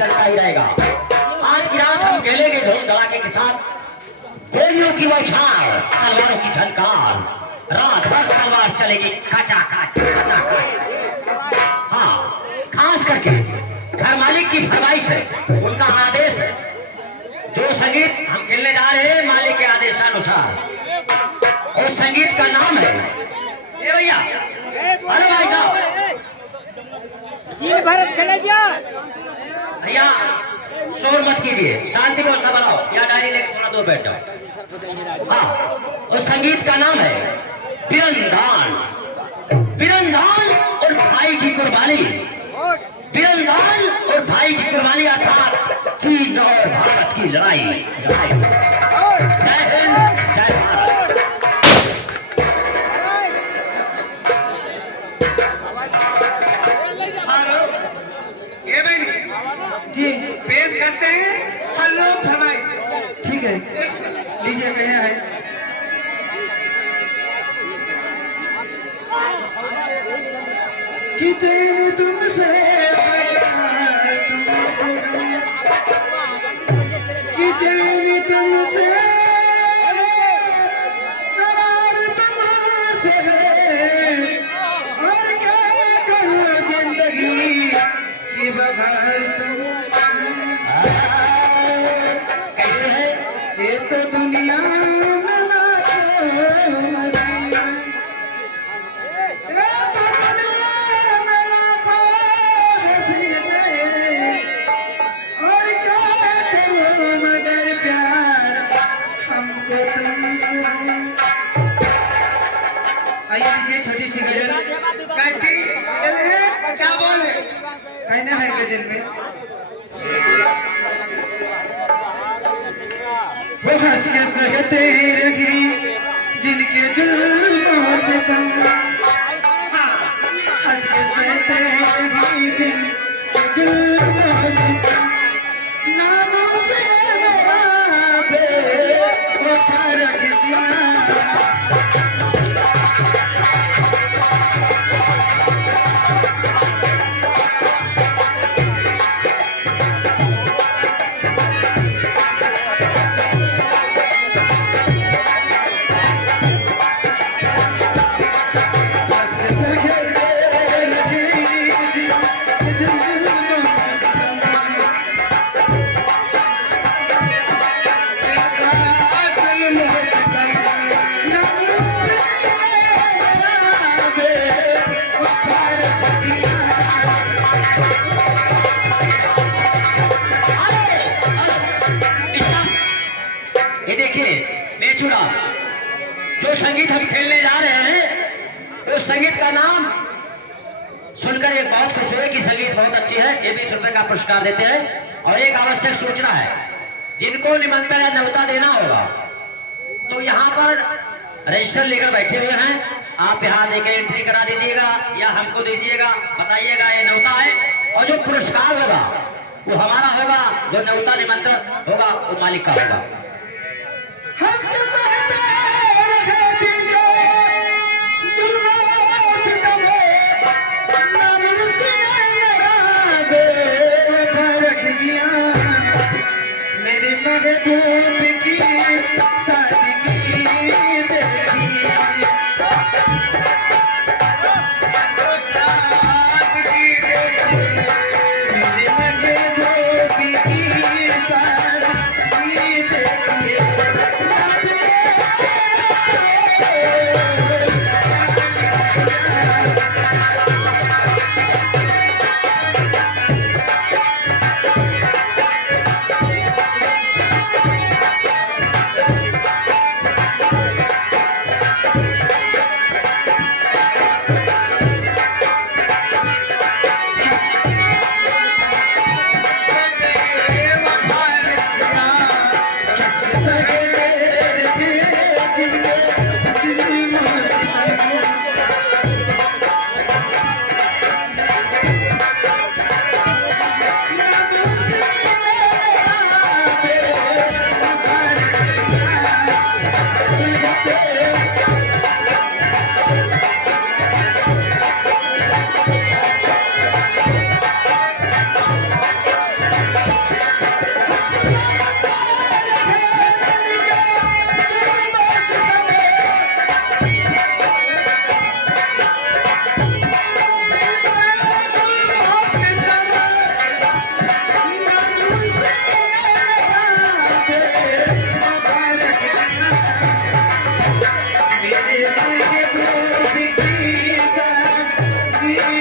चलता ही रहेगा। आज की रात हम खेलेंगे धूम धड़ाके के साथ, गोलियों की बौछार, तलवारों की झनकार, रात भर तलवार चलेगी खचाखच खचाखच। हाँ, खास करके घर मालिक की फरमाइश है, उनका आदेश है। जो संगीत हम खेलने जा रहे हैं मालिक के आदेशानुसार, उस संगीत का नाम है ए भैया, अरे भाई साहब भारत खेले क्या भैया, शोर मत कीजिए, शांति व्यवस्था बनाओ या डायरी लेकर थोड़ा दूर बैठ जाओ। हाँ, उस संगीत का नाम है बिरंदान। बिरंदान और भाई की कुर्बानी, बिरंदान और भाई की कुर्बानी अर्थात चीन और भारत की लड़ाई। जय हिंद, जय भारत। जी पेश करते हैं हेलो फरमाई। ठीक है, लीजिए कहे है। कि चैन तुमसे कि चैन तुमसे करार तुमसे और क्या करूं जिंदगी की बहार तुमसे। ये तो दुनिया में लाखों हंसी, ये तो दुनिया में लाखों हंसी है, और क्या करूं मगर प्यार हमको तुमसे। आइए लीजिए छोटी सी गजल। कैसी गजल है, क्या बोल है? कहना है गजल में, वो हंस के सहते रही जिनके जुल्मों से तुम, हंस के सहते रही जिनके जुल्मों से तुम, नामों से मेरा बेवफा रख दिया। ये देखिए बेचूड़ा, जो संगीत हम खेलने जा रहे हैं उस संगीत का नाम सुनकर एक बहुत खुशी है कि संगीत बहुत अच्छी है, ये 20 रुपए का पुरस्कार देते हैं। और एक आवश्यक सूचना है, जिनको निमंत्रण या न्योता देना होगा तो यहाँ पर रजिस्टर लेकर बैठे हुए हैं, आप यहाँ देकर एंट्री करा दीजिएगा या हमको दीजिएगा, बताइएगा ये न्योता है। और जो पुरस्कार होगा वो हमारा होगा, जो न्योता निमंत्रण होगा वो मालिक का होगा। हंस के सहते रहे जिनके जुल्मों से तुम, नाम से मेरा बेवफा रख दिया। मेरे महबूब की सादगी देखी, मेरे महबूब की सादगी देखी।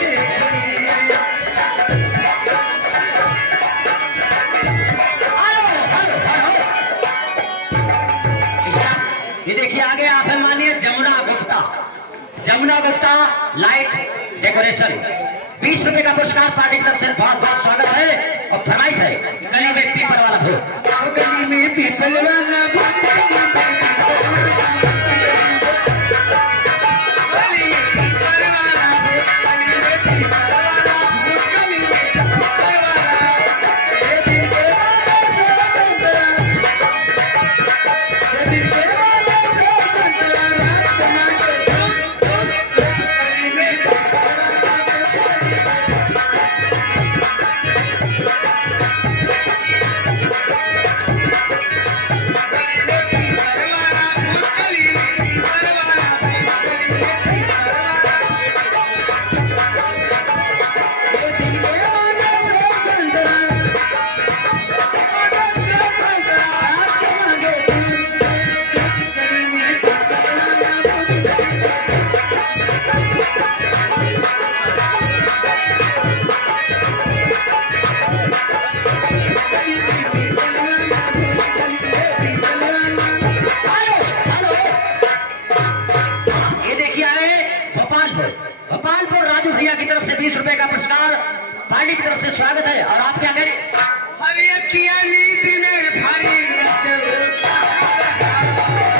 देखिए। ये देखिए आगे आप हैं मानिए जमुना गुप्ता। जमुना गुप्ता लाइट डेकोरेशन 20 रुपए का पुरस्कार पार्टी की तरफ से बहुत बहुत स्वागत है। और फरमाइश है गली में पीपल वाला भोग। गली में पीपल वाला भूत, गली में पीपल वाला भूत, गली में पीपल वाला भूत, गली में पीपल वाला भूत, गली में पीपल वाला। ये दिन के बाबा से संतरा, ये दिन के बाबा से संतरा रात मांगे धूप धूप धूप, गली में पीपल वाला भूत, गली में गली में पीपल वाला भूत, गली में पीपल वाला भूत, गली में पीपल वाला। ये दिन के बाबा से संतरा रात मांगे धूप धूप धूप, गली में पीपल वाला भूत, गली में गली में पीपल वाला भूत, गली में पीपल वाला। हेलो ये देखिए आए भोपालपुर। भोपालपुर राजू भैया की तरफ से 20 रुपए का पुरस्कार पार्टी की तरफ से स्वागत है। और आप क्या करें? हरी अखियाँ नींद में भरी रत होता है।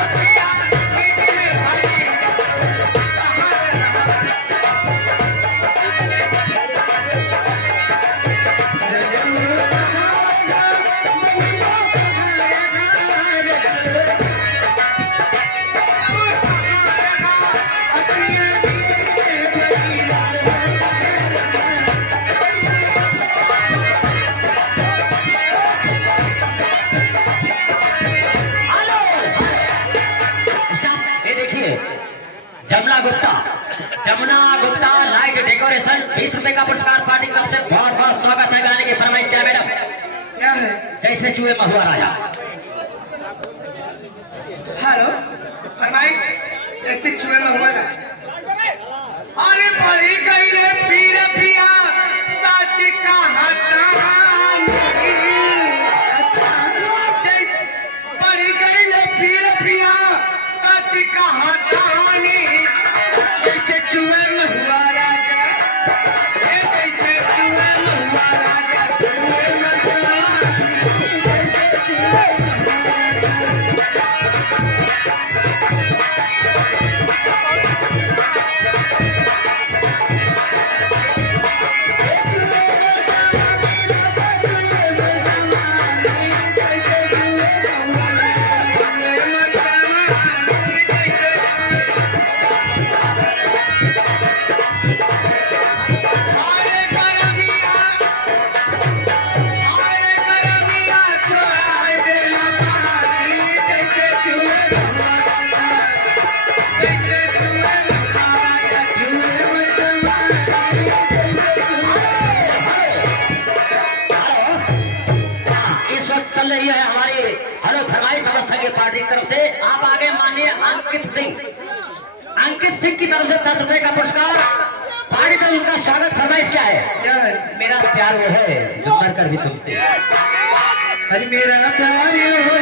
अखियाँ नींद में भरी रत होता है। Hello stop. ये देखिए जमुना गुप्ता। जमुना गुप्ता लाइट डेकोरेशन 20 रुपए का पुरस्कार पार्टी की तरफ से बहुत बहुत स्वागत है। गाने की फरमाइश क्या है मैडम? क्या है? जैसे चूहे महुआ राजा। हेलो फरमाइश जैसे चूहे में हुआ ना। अरे पढ़ी गई ले पीर पिया सच कहता अच्छा पढ़ी गई ले पीर पिया सच कहता जैसे चूहे में हुआ राजा। जैसे चूहे में हुआ राजा। चूहे मर्दानी जैसे चूहे महाराजा। इस वक्त चल रही है हमारी हेलो फरमाइश अवस्था की पार्टी की तरफ से। आप आगे मानिए अंकित सिंह। अंकित सिंह की तरफ से 10 रुपए का पुरस्कार पार्टी में उनका स्वागत। फरमाइश क्या है? क्या है? मेरा प्यार वो है जो मर कर भी तुमसे। अरे मेरा प्यार हो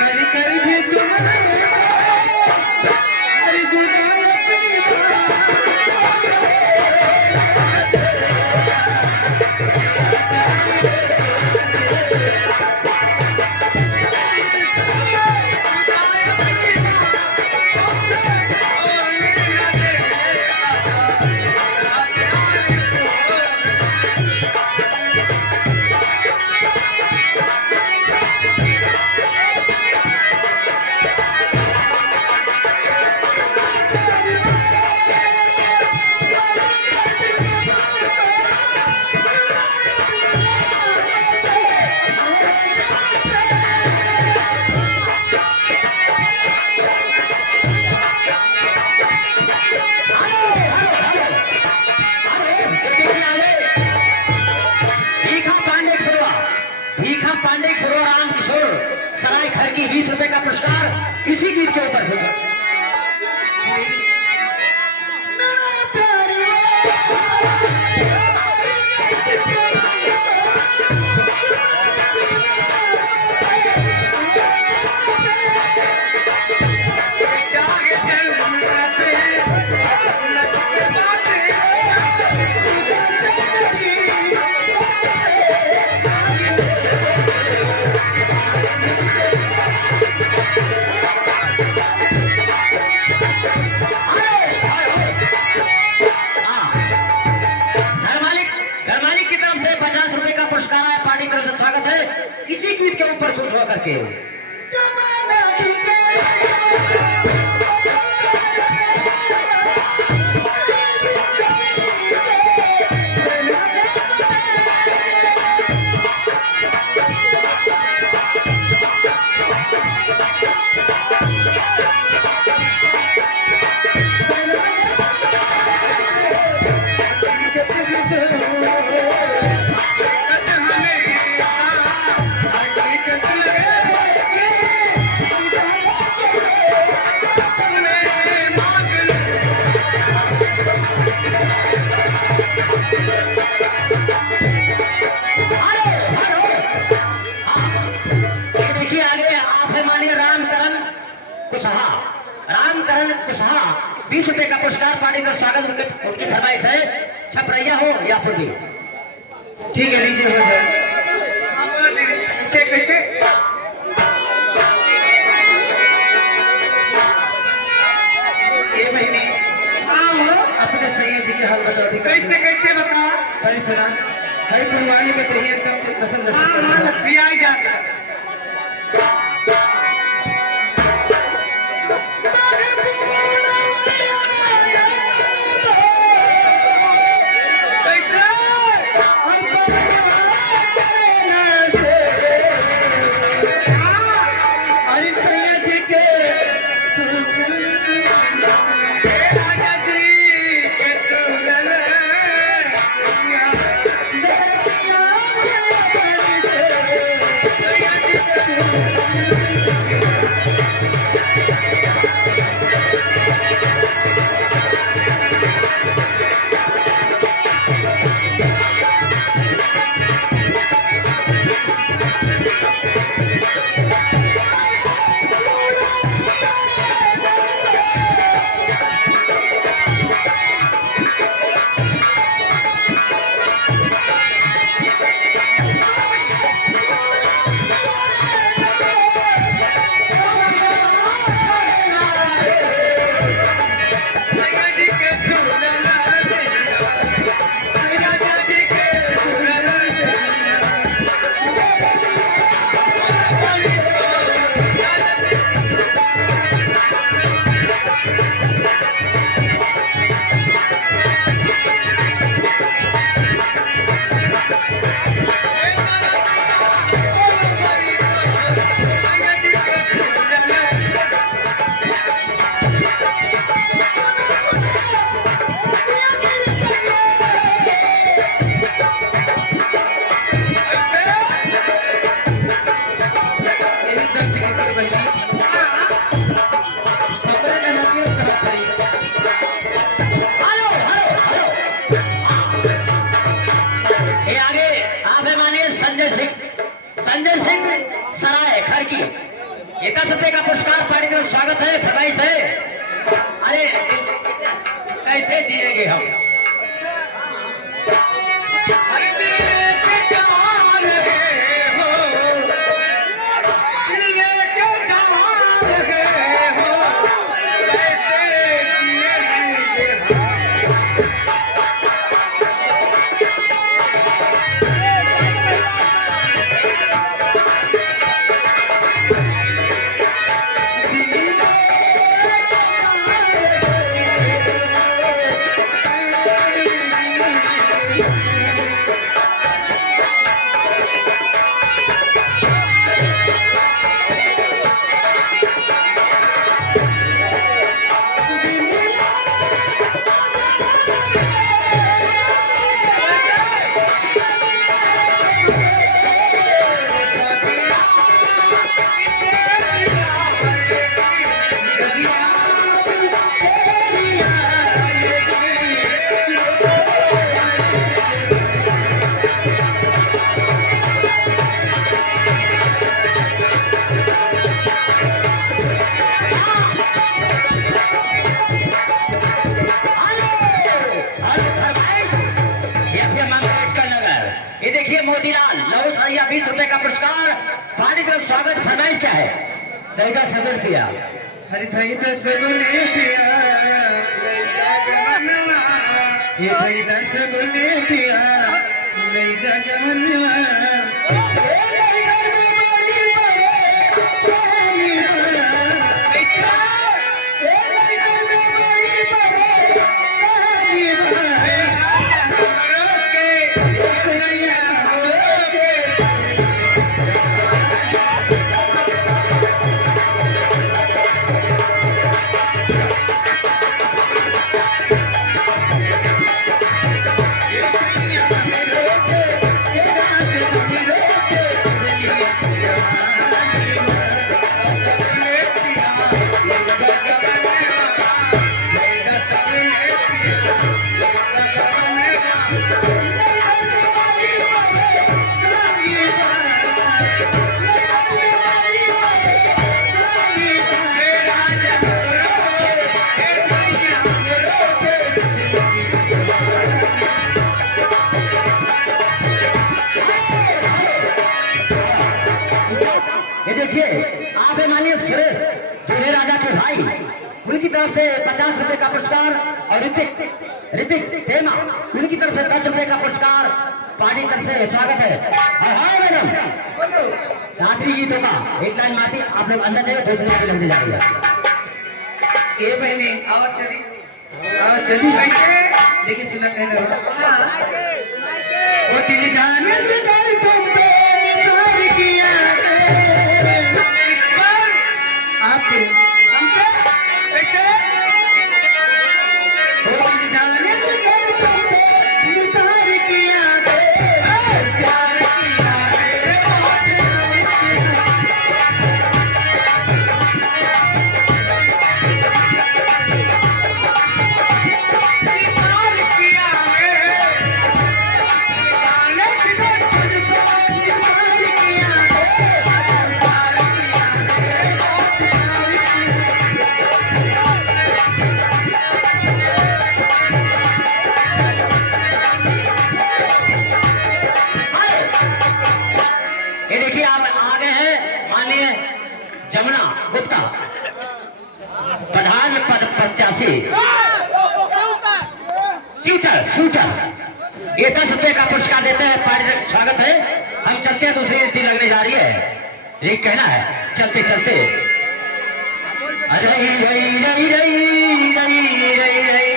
मर कर भी तुम्हारे अरे जुदा अपनी की 20 रुपए का पुरस्कार इसी गीत के ऊपर होगा। उनकी फरमाइश है छपरैया हो या पूर्वी। ठीक है, लीजिए हो जाए। हाँ बोला दीदी, कैसे कैसे ये महीने हाँ हो अपने सैया जी के हाल बताओ थी। कैसे कैसे बता। पहले सुना है फरमाई में तो ही एकदम से लसन हाँ हाँ लसन लस्सी आई जाती। अरे सैया जी के संजय सिंह सराय खड़की एक सत्य का पुरस्कार पाने के लिए स्वागत है। फरमाइश है अरे कैसे जिएंगे हम। अरे दिल के जान लगे हो, दिल के जान लगे हो, कैसे जिएंगे हम। ये देखिए मोतीलाल लहू सरिया 20 रुपए का पुरस्कार पानी तरफ स्वागत। फरमाइश क्या है? तरीका सदर किया हरि थई दस गुने पिया, ये थई दस गुने पिया, ले जा गमनवा। तरफ से 50 रुपए का पुरस्कार और ऋतिक हेमा उनकी तरफ से 10 रुपए का पुरस्कार पार्टी तरफ से स्वागत है। हाँ मैडम, बोलो रात्रि गीतों का एक लाइन माती आप लोग अंदर जाइए, दूसरी आगे लंबी जा रही है। ये बहने आओ चली आओ चली बैठे देखिए सुना कहना हाँ वो दिल जाने से डर तुम पे निसार किया है। एक बार आप हमसे बैठे वो दिल जाने से डर तुम पे निसार किया है। प्यार किया है बहुत प्यार किया। प्यार किया है गाने किधर तुझको निसार किया है। प्यार किया है बहुत प्यार किया। ये देखिए आप आगे हैं माननीय जमुना गुप्ता, प्रधान पद प्रत्याशी शूटर। ये 10 रुपए का पुरस्कार देते हैं, पार्टी का स्वागत है। हम चलते हैं, दूसरी रीति लगने जा रही है। ये कहना है चलते चलते अरे रई रई रई रई रई रई रई